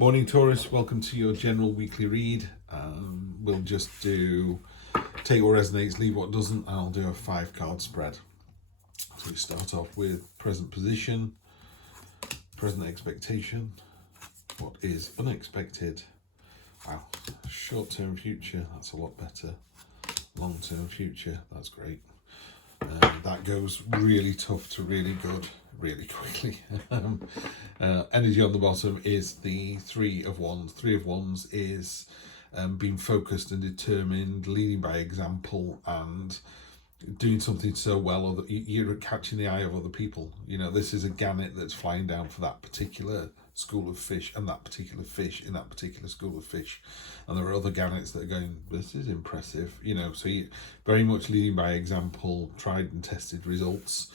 Morning Taurus, welcome to your general weekly read. We'll just take what resonates, leave what doesn't. I'll do a 5-card spread. So we start off with present position, present expectation, what is unexpected. Wow, short-term future, that's a lot better. Long-term future, that's great. That goes really tough to really good really quickly. Energy on the bottom is the 3 of Wands. 3 of Wands is being focused and determined, leading by example, and doing something so well that you're catching the eye of other people. You know, this is a gannet that's flying down for that particular school of fish and that particular fish in that particular school of fish, and there are other gannets that are going, this is impressive, you know. So you very much leading by example, tried and tested results.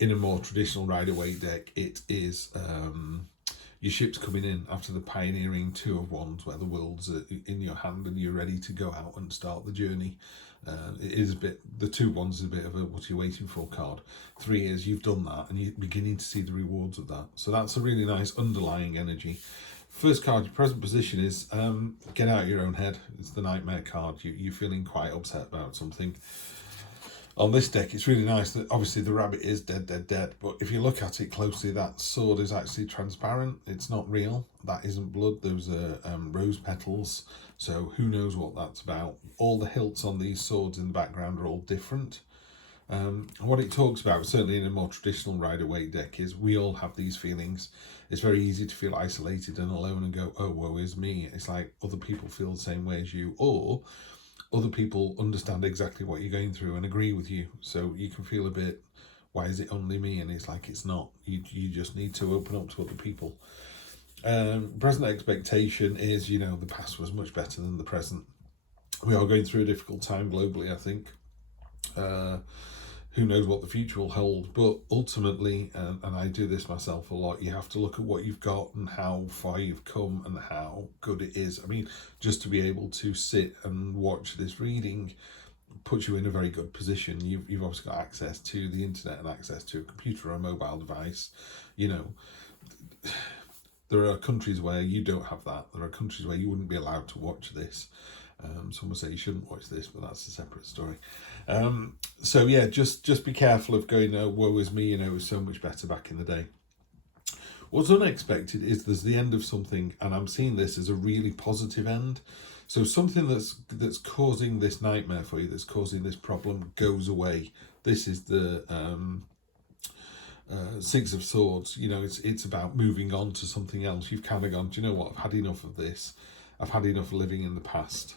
In a more traditional Rider-Waite deck, it is your ship's coming in after the pioneering 2 of Wands, where the world's in your hand and you're ready to go out and start the journey. It is a bit, the 2 of Wands is a bit of a what are you waiting for card. 3 is you've done that and you're beginning to see the rewards of that. So that's a really nice underlying energy. First card, your present position is get out of your own head. It's the nightmare card. You're feeling quite upset about something. On this deck, it's really nice that obviously the rabbit is dead, but if you look at it closely, that sword is actually transparent. It's not real. That isn't blood. Those are rose petals. So who knows what that's about. All the hilts on these swords in the background are all different. What it talks about, certainly in a more traditional Rider-Waite deck, is we all have these feelings. It's very easy to feel isolated and alone and go, oh, woe is me. It's like other people feel the same way as you, or other people understand exactly what you're going through and agree with you. So you can feel a bit, why is it only me? And it's like, it's not. You just need to open up to other people. Present expectation is, you know, the past was much better than the present. We are going through a difficult time globally, I think. Who knows what the future will hold, but ultimately, and I do this myself a lot, you have to look at what you've got and how far you've come and how good it is. I mean, just to be able to sit and watch this reading puts you in a very good position. You've obviously got access to the internet and access to a computer or a mobile device. You know, there are countries where you don't have that. There are countries where you wouldn't be allowed to watch this. Some will say you shouldn't watch this, but that's a separate story. So yeah, just be careful of going, oh, woe is me, you know, it was so much better back in the day. What's unexpected is there's the end of something, and I'm seeing this as a really positive end. So something that's causing this nightmare for you, that's causing this problem, goes away. This is the 6 of Swords. You know, it's about moving on to something else. You've kind of gone, do you know what, I've had enough of this. I've had enough of living in the past.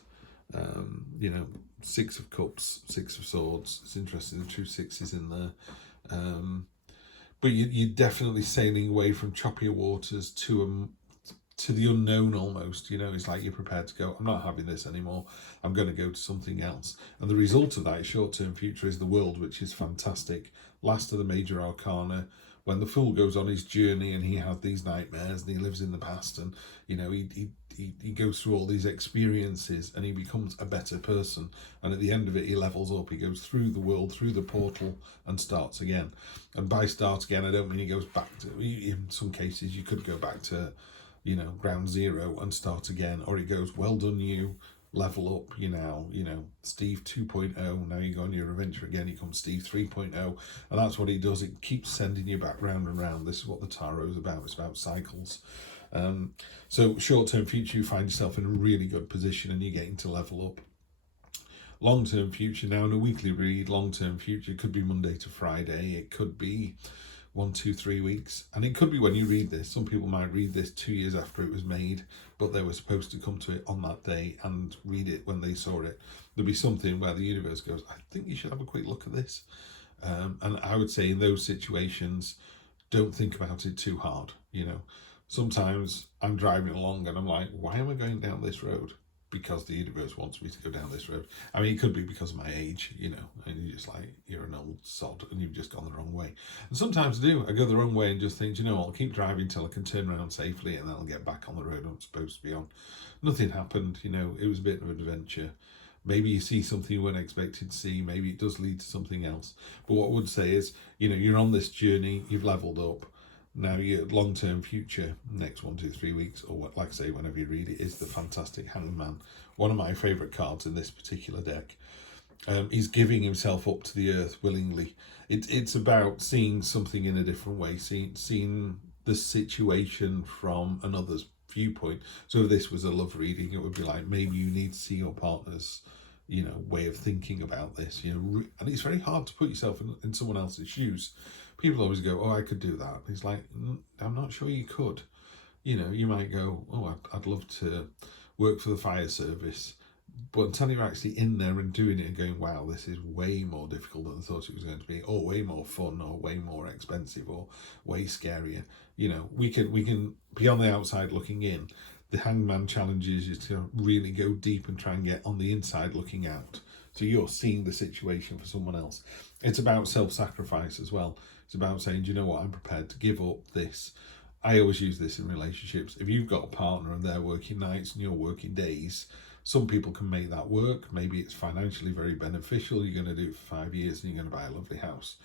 You know, 6 of Cups, 6 of Swords. It's interesting, the 2 6s in there. But you're definitely sailing away from choppier waters to the unknown almost. You know, it's like you're prepared to go, I'm not having this anymore. I'm going to go to something else. And the result of that short-term future is the World, which is fantastic. Last of the major arcana. When the Fool goes on his journey and he has these nightmares and he lives in the past, and you know he goes through all these experiences and he becomes a better person, and at the end of it he levels up. He goes through the world, through the portal, and starts again. And by start again, I don't mean he goes back to, in some cases you could go back to, you know, ground zero and start again, or he goes, well done you, level up, you know, Steve 2.0, now you go on your adventure again, you come Steve 3.0, and that's what he does. It keeps sending you back round and round. This is what the tarot is about. It's about cycles. So short-term future, you find yourself in a really good position and you're getting to level up. Long-term future, now in a weekly read, long-term future could be Monday to Friday, it could be 1, 2, 3 weeks, and it could be when you read this. Some people might read this 2 years after it was made, but they were supposed to come to it on that day and read it when they saw it. There'll be something where the universe goes, I think you should have a quick look at this. And I would say in those situations, don't think about it too hard. You know, sometimes I'm driving along and I'm like, why am I going down this road? Because the universe wants me to go down this road. I mean, it could be because of my age, you know, and you're just like, you're an old sod and you've just gone the wrong way. And sometimes I do. I go the wrong way and just think, you know what, I'll keep driving till I can turn around safely and then I'll get back on the road I'm supposed to be on. Nothing happened, you know, it was a bit of an adventure. Maybe you see something you weren't expected to see. Maybe it does lead to something else. But what I would say is, you know, you're on this journey, you've leveled up. Now, your long-term future, next 1 to 3 weeks, or what, like I say, whenever you read it, is the fantastic Hangman. One of my favourite cards in this particular deck. He's giving himself up to the earth willingly. It's about seeing something in a different way, seeing the situation from another's viewpoint. So if this was a love reading, it would be like, maybe you need to see your partner's, way of thinking about this. And it's very hard to put yourself in someone else's shoes. People always go, oh, I could do that. It's like, I'm not sure you could. You might go, oh, I'd love to work for the fire service. But until you're actually in there and doing it and going, wow, this is way more difficult than I thought it was going to be, or way more fun, or way more expensive, or way scarier. We can be on the outside looking in. The Hangman challenges you to really go deep and try and get on the inside looking out. So you're seeing the situation for someone else. It's about self-sacrifice as well. It's about saying, do you know what, I'm prepared to give up this. I always use this in relationships. If you've got a partner and they're working nights and you're working days, some people can make that work. Maybe it's financially very beneficial. You're going to do it for 5 years and you're going to buy a lovely house.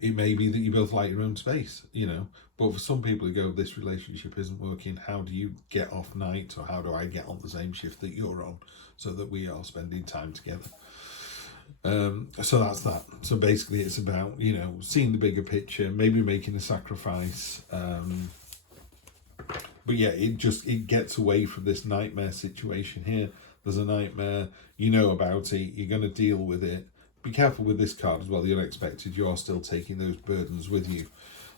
It may be that you both like your own space, But for some people who go, this relationship isn't working, how do you get off night, or how do I get on the same shift that you're on so that we are spending time together? So that's that. So basically it's about, seeing the bigger picture, maybe making a sacrifice. But yeah, it gets away from this nightmare situation here. There's a nightmare, about it, you're going to deal with it. Be careful with this card as well, the unexpected. You are still taking those burdens with you.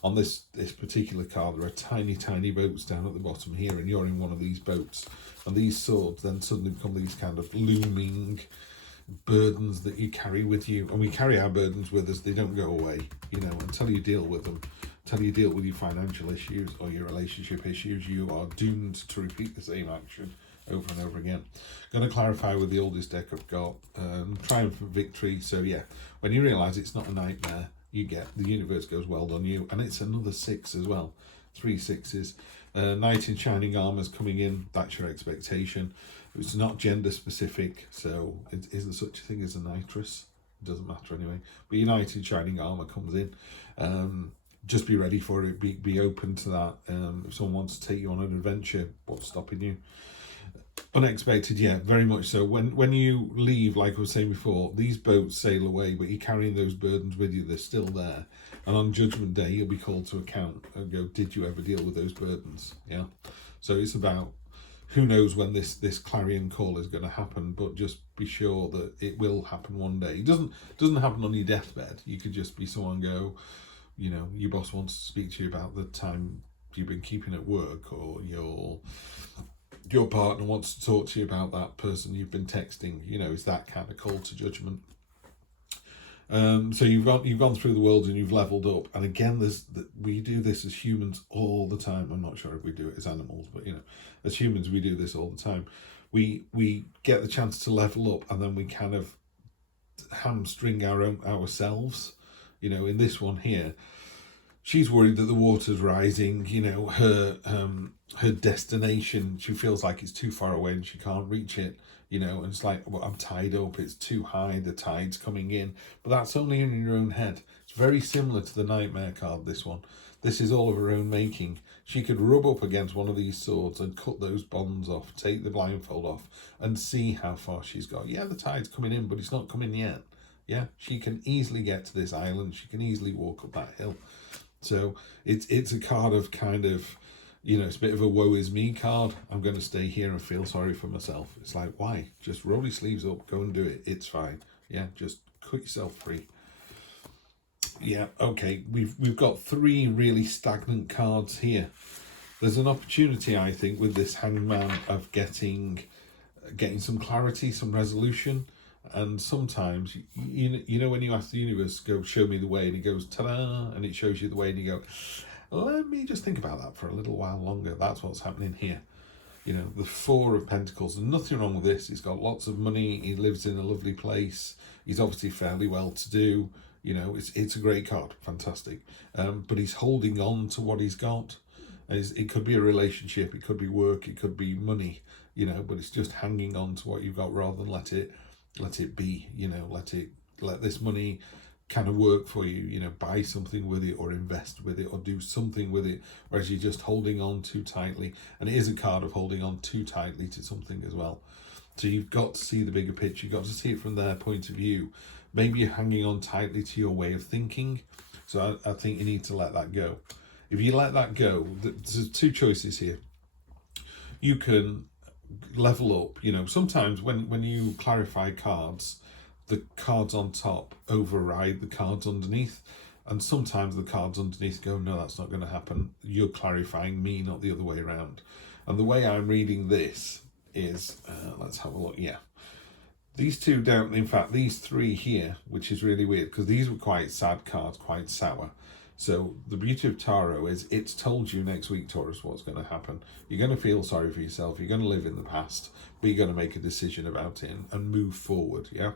On this particular card, there are tiny, tiny boats down at the bottom here, and you're in one of these boats. And these swords then suddenly become these kind of looming burdens that you carry with you. And we carry our burdens with us. They don't go away, until you deal with them. Until you deal with your financial issues or your relationship issues, you are doomed to repeat the same action over and over again. Going to clarify with the oldest deck I've got, triumphant victory. So yeah, when you realise it's not a nightmare, you get the universe goes, well done you. And it's another 6 as well, 3 6s. Knight in shining armour's coming in. That's your expectation. It's not gender specific, so it isn't such a thing as a nitrous. It doesn't matter anyway. But your knight in shining armour comes in. Just be ready for it. Be open to that. If someone wants to take you on an adventure, what's stopping you? Unexpected, yeah, very much so. When you leave, like I was saying before, these boats sail away, but you're carrying those burdens with you. They're still there. And on Judgment Day, you'll be called to account and go, did you ever deal with those burdens? Yeah. So it's about, who knows when this clarion call is going to happen, but just be sure that it will happen one day. It doesn't happen on your deathbed. You could just be someone go, your boss wants to speak to you about the time you've been keeping at work, or your partner wants to talk to you about that person you've been texting. It's that kind of call to judgment. So you've gone through the world and you've leveled up. And again, we do this as humans all the time. I'm not sure if we do it as animals, but as humans we do this all the time. We get the chance to level up, and then we kind of hamstring ourselves. In this one here, she's worried that the water's rising. Her destination, she feels like it's too far away and she can't reach it. And it's like, well, I'm tied up, it's too high, the tide's coming in. But that's only in your own head. It's very similar to the Nightmare card, this one. This is all of her own making. She could rub up against one of these swords and cut those bonds off, take the blindfold off, and see how far she's got. Yeah, the tide's coming in, but it's not coming yet. Yeah, she can easily get to this island. She can easily walk up that hill. So it's a card of kind of, it's a bit of a woe is me card. I'm going to stay here and feel sorry for myself. It's like, why? Just roll your sleeves up, go and do it. It's fine. Yeah, just cut yourself free. Yeah, okay. We've got 3 really stagnant cards here. There's an opportunity, I think, with this Hangman of getting some clarity, some resolution. And sometimes, when you ask the universe, go show me the way, and it goes, ta-da, and it shows you the way, and you go, let me just think about that for a little while longer. That's what's happening here. The 4 of Pentacles. There's nothing wrong with this. He's got lots of money. He lives in a lovely place. He's obviously fairly well-to-do. It's a great card. Fantastic. But he's holding on to what he's got. It could be a relationship. It could be work. It could be money. But it's just hanging on to what you've got rather than let it be. Let this money kind of work for you. You know, buy something with it, or invest with it, or do something with it, whereas you're just holding on too tightly. And it is a card of holding on too tightly to something as well. So you've got to see the bigger picture. You've got to see it from their point of view. Maybe you're hanging on tightly to your way of thinking. So I think you need to let that go. If you let that go, there's two choices here. You can level up. You know, sometimes when you clarify cards, the cards on top override the cards underneath. And sometimes the cards underneath go, no, that's not going to happen. You're clarifying me, not the other way around. And the way I'm reading this is, let's have a look. Yeah, these two down, in fact these three here, which is really weird because these were quite sad cards, quite sour. So the beauty of tarot is it's told you next week, Taurus, what's going to happen. You're going to feel sorry for yourself, you're going to live in the past, but you're going to make a decision about it and move forward. Yeah,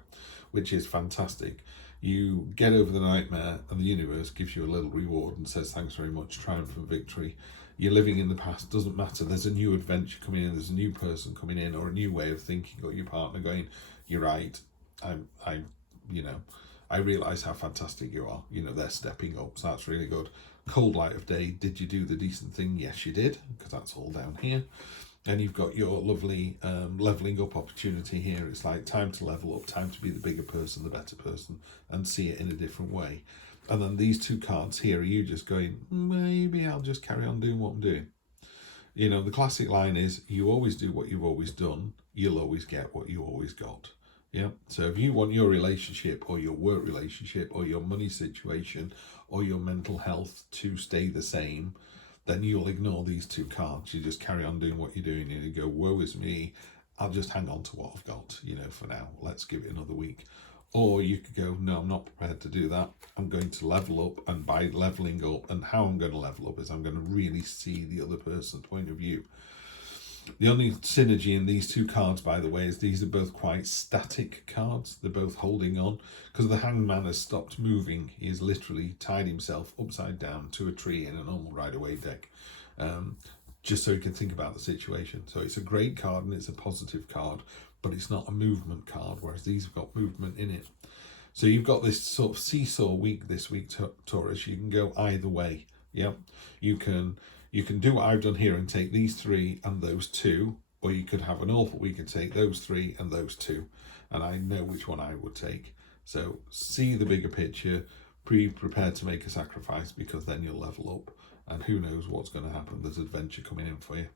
which is fantastic. You get over the nightmare and the universe gives you a little reward and says thanks very much, triumph and victory. You're living in the past, doesn't matter. There's a new adventure coming in, there's a new person coming in, or a new way of thinking, or your partner going, you're right, I realise how fantastic you are. You know, they're stepping up, so that's really good. Cold light of day, did you do the decent thing? Yes, you did, because that's all down here. And you've got your lovely levelling up opportunity here. It's like time to level up, time to be the bigger person, the better person, and see it in a different way. And then these two cards here are you just going, maybe I'll just carry on doing what I'm doing. You know, the classic line is, you always do what you've always done, you'll always get what you always got. Yeah. So if you want your relationship or your work relationship or your money situation or your mental health to stay the same, then you'll ignore these two cards. You just carry on doing what you're doing and you go, woe is me, I'll just hang on to what I've got, you know, for now. Let's give it another week. Or you could go, no, I'm not prepared to do that. I'm going to level up, and by leveling up, and how I'm going to level up is I'm going to really see the other person's point of view. The only synergy in these two cards, by the way, is these are both quite static cards. They're both holding on because the Hanged Man has stopped moving. He has literally tied himself upside down to a tree in a normal Rider-Waite deck, just so he can think about the situation. So it's a great card and it's a positive card, but it's not a movement card, whereas these have got movement in it. So you've got this sort of seesaw week this week, Taurus. You can go either way. Yeah, you can do what I've done here and take these three and those two, or you could have an awful week and take those three and those two. And I know which one I would take. So see the bigger picture, be prepared to make a sacrifice, because then you'll level up. And who knows what's going to happen. There's adventure coming in for you.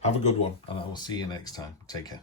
Have a good one, and I will see you next time. Take care.